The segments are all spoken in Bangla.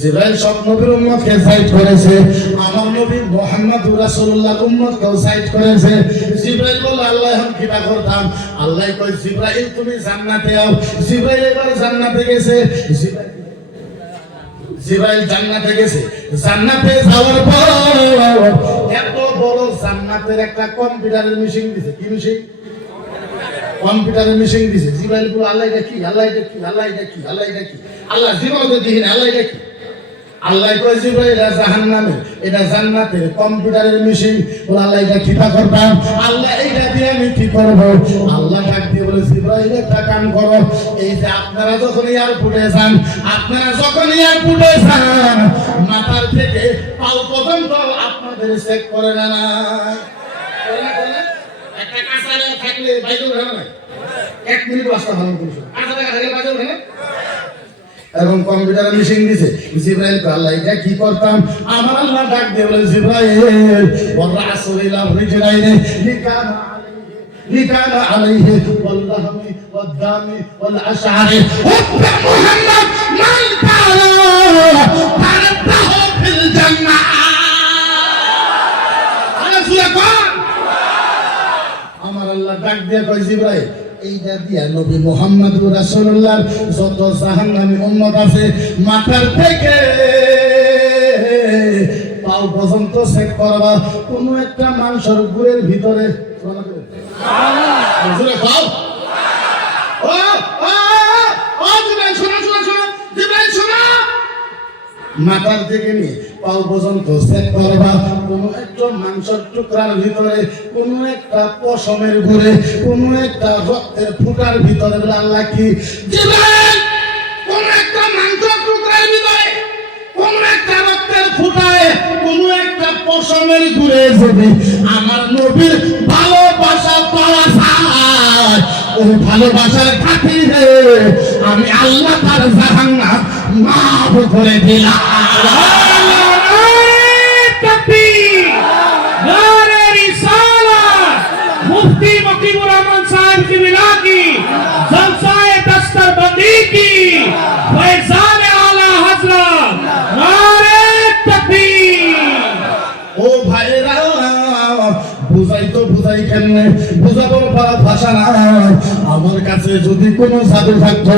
জিবরাইল সব নবীর উম্মতকে সাইড করেছে, আমার নবী মুহাম্মদুর রাসূলুল্লাহর উম্মতকেও সাইড করেছে। জিবরাইল বলে আল্লাহ এখন কিবা করতাম, আল্লাহ কয় জিবরাইল তুমি জান্নাতে যাও। জিবরাইল এবার জান্নাতে গেছে। জিবরাইল জান্নাতে গেছে। জান্নাতে যাওয়ার পর এত বড় জান্নাতের একটা কম্পিউটারের মেশিন দিছে। কি মেশিন? কম্পিউটারের মেশিন দিছে। জিবরাইল বলে আল্লাহ এটা কি, আল্লাহ এটা কি, আল্লাহ এটা কি, আল্লাহ এটা কি। আল্লাহ জীবনে দিন আল্লাহ এটা কি। আল্লাহ কয় জিবরাইল এটা জাহান্নামের, এটা জান্নাতের কম্পিউটারের মেশিন। বলে আল্লাহ এটা কিবা করতাম, আল্লাহ এইটা দিয়ে আমি কি করব। আল্লাহ ডাক দিয়ে বলে জিবরাইল একটা কাম করো, এই যে আপনারা যখন এয়ারপোর্টে যান, আপনারা যখন এয়ারপোর্টে যান মাথার থেকে পাও পর্যন্ত আপনাদের চেক করে না। একটা কাঁচা থাকলে বাইরে ওঠে না, 1 মিনিট রাস্তা ভালো করছো, কাঁচা থাকলে বাইরে ওঠে না। এবং কম্পিউটার মেশিন দিছে। জিবরাইল কয় আল্লাহ এটা কি করতাম, আমার আল্লাহ ডাক দিয়ে বলে জিবরাইল ওয়ারাসুলিলা রিজলাইনে লিকানা আলাইহি ওয়াল্লাহমি ওয়াদামি ওয়াল আশআরি হুব্বা মুহাম্মদ মান কানা ফারাতাহু ফিল জান্নাহ। আল্লাহ কোন আমার আল্লাহ ডাক দিয়ে কয় জিবরাইল এইটা দিয়া নবী মুহাম্মদুর রাসূলুল্লাহর যত জাহান্নামী উম্মত আছে মাথার থেকে পাও পর্যন্ত চেক করবা, কোন একটা মাংসের গুড়ের ভিতরে মাথার থেকে নিয়ে পাও পর্যন্ত চেক করবা, কোন একটা মাংসের টুকরার ভিতরে, কোন একটা পশমের ঘুরে, কোন একটা রক্তের ফুটার ভিতরে। আল্লাহ কি কোন একটা মাংসের টুকরার ভিতরে, কোন একটা রক্তের ফুটায়, কোন একটা পশমের ঘুরে যদি আমার নবীর ভালোবাসা পাওয়া যায়, ওই ভালোবাসার খাতিরে আমি আল্লাহ তার জাহান্নাম মাফ করে দিলাম। मुफ्ती मकीमुर रहमान साहब की मिला की जलसाए दस्तरबंदी की फैजान आला हजरत नारे तकबीर। ও ভাইরা বুঝাই তো বুঝাই কেমনে, বুঝাবার ভাষা নাই। আমার কাছে যদি কোনো জাদু থাকতো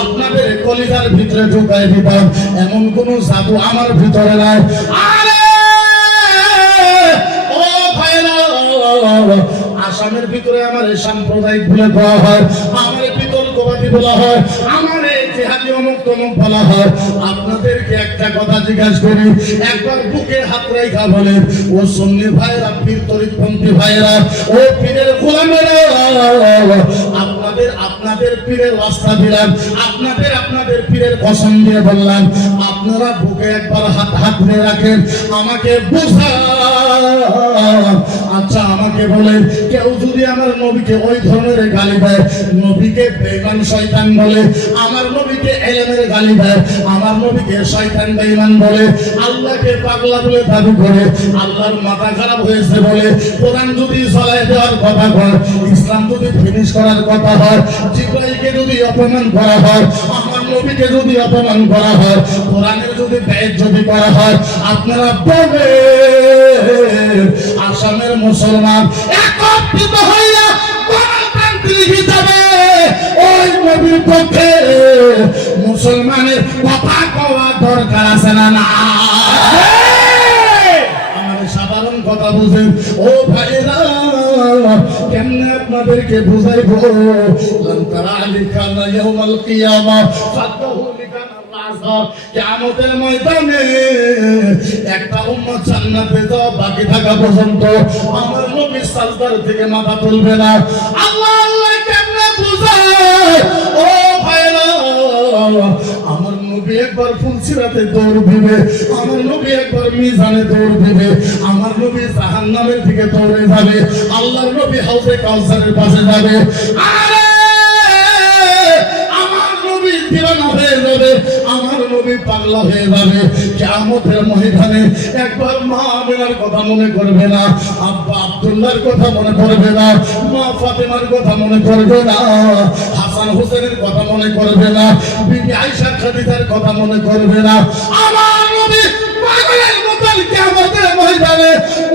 আপনাদের কলিজার ভিতরে ঢুকাই দিতাম, এমন কোনো জাদু আমার ভিতরে নাই। আরে ও ভাইরা আসামের ভিতরে আমার সাম্প্রদায়িক বলে দেওয়া হয়, আমার বিতর্কবাদী বলা হয়, আমার জিহাদি অমুক তমুক বলা হয়। আপনাদেরকে একটা কথা জিজ্ঞাসা করি, একবার বুকে হাত রেখা বলেন ও সুন্নি ভাইরা, পীর তরিকপন্থী ভাইরা, ও পীরের গোলামেরা, আপনাদের পীরের রাস্তা দিলাম, আপনাদের পীরের কসম দিয়ে বললাম, আপনারা বুকে একবার হাত দিয়ে রাখেন, আমাকে বুঝান। আচ্ছা আমাকে বলেন, কেউ যদি আমার নবীকে ওই ধরনের গালি দেয়, নবীকে বেঈমান শয়তান বলে, আমার নবীকে ইলমের গালি দেয়, আমার নবীকে শয়তান বেঈমান বলে, আল্লাহকে পাগলা বলে দাবি করে, আল্লাহর মাথা খারাপ হয়েছে বলে, কোরআন যদি জ্বলায় দেওয়ার কথা হয়, ইসলাম যদি ফিনিশ করার কথা হয়, জিবরাইলকে যদি অপমান করা হয়, আমার নবীকে যদি অপমান করা হয়, কোরআনের যদি বেইজ্জতি করা হয়, আপনারা বলে আসামের মুসলমান একত্রিত হইয়া গণতান্ত্রিক হিসাবে ওই নবীর পক্ষে মুসলমানের কথা কওয়া দরকার আছে না? না, আমার সাধারণ কথা বুঝেন ও ভাইরা, কেমনে আপনাদেরকে বুঝাইবো। লন্তারা লিখানা ইয়াউমাল কিয়ামা ফাতহু লিখানা রাসা, কিয়ামতের ময়দানে একটা উম্মত জান্নাতে যাওয়া বাকি থাকা পর্যন্ত আমার নবী সাজদার থেকে মাথা তুলবে না। আল্লাহ আল্লাহ কেমনে বুঝায় ও ভাইরা, আমার নবী একবার ফুলসিরাতে দৌড় দিবে, আমার নবী একবার মিজানে দৌড় দিবে, আমার নবী জাহান্নামের দিকে দৌড়ে যাবে, আল্লাহর নবী হাউজে কাউসারের পাশে যাবে। আরে আমার নবী দিওয়ানা হয়ে যাবে, আমার নবী পাগলা হয়ে যাবে। কিয়ামতের ময়দানে একবার মা আমিনার কথা মনে করবে না, আব্বা আব্দুল্লাহর কথা মনে করবে না, মা ফাতেমার কথা মনে করবে না, হাসান হোসেনের কথা মনে করবে না, বিবি আয়েশা খাদিজার কথা মনে করবে না। আমার নবী পাগলের মতন কিয়ামতের ময়দানে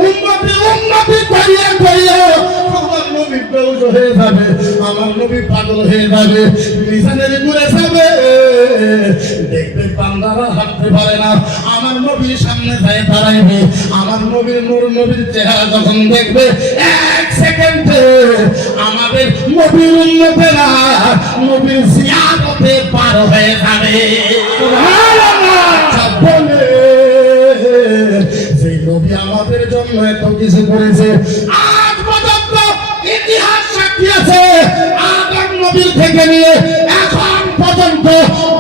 উম্মতি উম্মতি করিয়া করিয়া আমার নবী বেহুশ হয়ে যাবে, আমার নবী পাগল হয়ে যাবে, মিজানের ঘুরে যাবে। দেখবে বান্দারা হাঁটতে পারে না, আমার নবীর সামনে যায় দাঁড়াইবে, আমার নবীর নূর নবীর চেহারা যখন দেখবে এক সেকেন্ডে আমাদের নবীর উম্মতেরা নবীর জিয়ারতে পার হয়ে যাবে। সুবহানাল্লাহ। বলে সেই নবী আমাদের জন্য এত কিছু করেছে, আজ পর্যন্ত ইতিহাস সাক্ষী আছে আদম নবীর থেকে নিয়ে এখন পর্যন্ত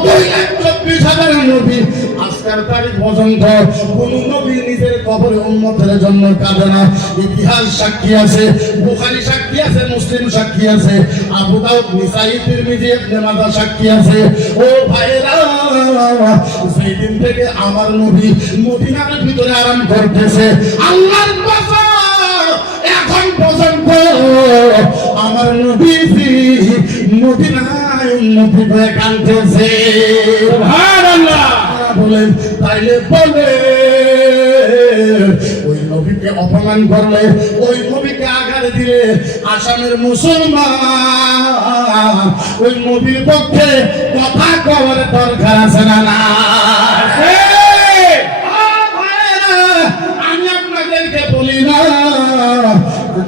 2,24,000 নবী আজকের তারিখ পর্যন্ত কোন নবী নিজের কবরে উম্মতের জন্য কাঁদে না। ইতিহাস সাক্ষী আছে, বুখারী সাক্ষী আছে, মুসলিম সাক্ষী আছে, আবু দাউদ, নিসাই, তিরমিজি, ইবনে মাজাহ সাক্ষী আছে। ও ভাইরা, সেই দিন থেকে আমার নবী মদিনার ভিতরে আরাম করতেছে, আল্লাহর কসম এখন পর্যন্ত আমার নবী মদিনায় উন্নতি করে কাঁদতেছে। সুবহানাল্লাহ। বলেন তাইলে বলে ওই নবীকে অপমান করলে, ওই নবীকে আঘাত দিলে আসামের মুসলমান ওই নবীর পক্ষে কথা কওয়ার দরকার আছে না? না, আমি আপনাদেরকে বলি না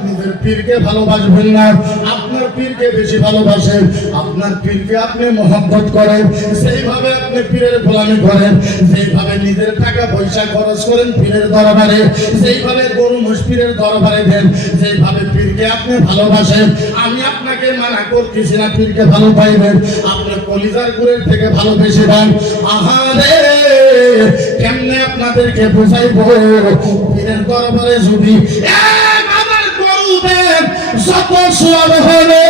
নিজের পীরকে ভালোবাসবেন না, আপনার পীরকে বেশি ভালোবাসেন, আপনার পীরকে আপনি মহব্বত করেন, সেইভাবে আপনি পীরের গোলামি করেন, যেভাবে নিজের টাকা পয়সা খরচ করেন পীরের দরবারে, সেইভাবে গরু মহিষ পীরের দরবারে দেন, যেভাবে পীরকে আপনি ভালোবাসেন। আমি আপনাকে মানা করতেছি না পীরকে ভালো পাইবেন, আপনি কলিজার গুড়ের থেকে ভালোবেসে দেন। আহারে কেমনে আপনাদেরকে বুঝাইবো, পীরের দরবারে যদি যত সওয়াব হবে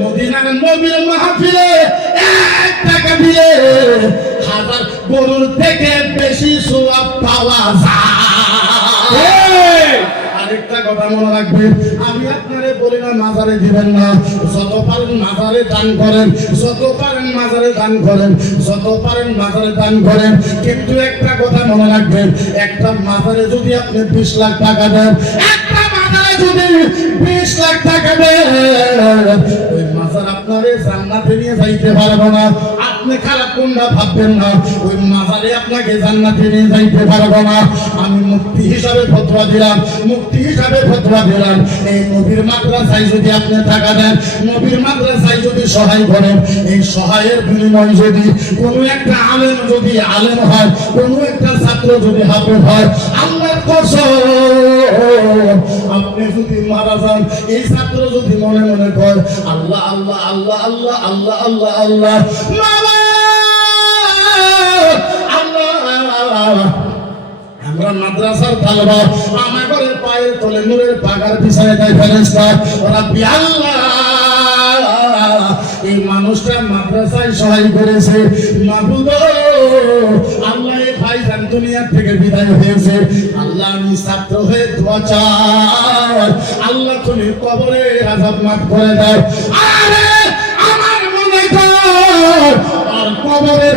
মদিনার নবীর মাহফিলে 1 টাকা দিলে 1000 গরুর থেকে বেশি সওয়াব পাওয়া যায়। আরেকটা কথা মনে রাখবেন, আমি আপনারে বলি না মাজারে দিবেন না, যত পারেন মাজারে দান করেন, যত পারেন মাজারে দান করেন, যত পারেন মাজারে দান করেন, কিন্তু একটা কথা মনে রাখবেন, একটা মাজারে যদি আপনি 20 লাখ টাকা দেন, একটা মাজারে যদি 20 লাখ টাকা দেন, ওই মাজার আপনারে জান্নাতে নিয়ে যাইতে পারবে না। আপনি খারাপ কোনটা ভাববেন না, ওই মাজারে আপনাকে জান্নাতে নিয়ে যাইতে পারবে না। আমি মুফতি হিসাবে ফতোয়া দিলাম, মুফতি হিসাবে ফতোয়া দিলাম, এই নবীর মাদ্রাসায় যদি আপনি টাকা দেন, নবীর মাদ্রাসায় যদি সহায় করেন, এই সহায়ের বিনিময় যদি কোনো একটা আলেম যদি আলেম হয়, কোনো একটা ছাত্র যদি হাফেজ হয়, আল্লাহর কসম আপনি যদি মারা যান, এই ছাত্র যদি মনে মনে কয় আল্লাহ আল্লাহ আল্লাহ আল্লাহ আল্লাহ আল্লাহ আল্লাহ আল্লাহ, আমরা মাদ্রাসার তালবা আমার ঘরের পায়ের তলে নূরের পাগার পিছনে দেয় ফেরেশতা, রাব্বি আল্লাহ এই মানুষটা মাদ্রাসায় সহায় করেছে, মাবুদ আল্লাহ এই ভাইজান দুনিয়া থেকে বিদায় হয়েছে, আল্লাহ আমি ছাত্র হয়ে দোয়া চাই, আল্লাহ তুমি কবরে আযাব মাফ করে দাও। আরে আমার মনে কর আর কবরের